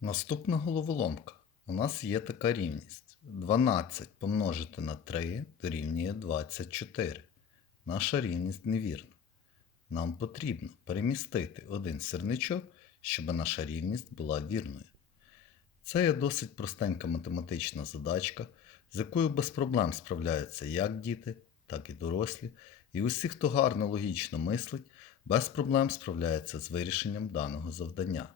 Наступна головоломка. У нас є така рівність. 12 помножити на 3 дорівнює 24. Наша рівність невірна. Нам потрібно перемістити один сірничок, щоб наша рівність була вірною. Це є досить простенька математична задачка, з якою без проблем справляються як діти, так і дорослі, і усі, хто гарно логічно мислить, без проблем справляються з вирішенням даного завдання.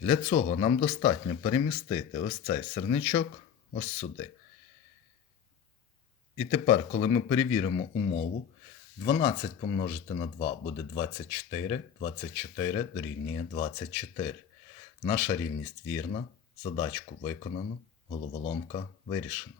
Для цього нам достатньо перемістити ось цей сирничок ось сюди. І тепер, коли ми перевіримо умову, 12 помножити на 2 буде 24, 24 дорівнює 24. Наша рівність вірна, задачку виконано, головоломка вирішена.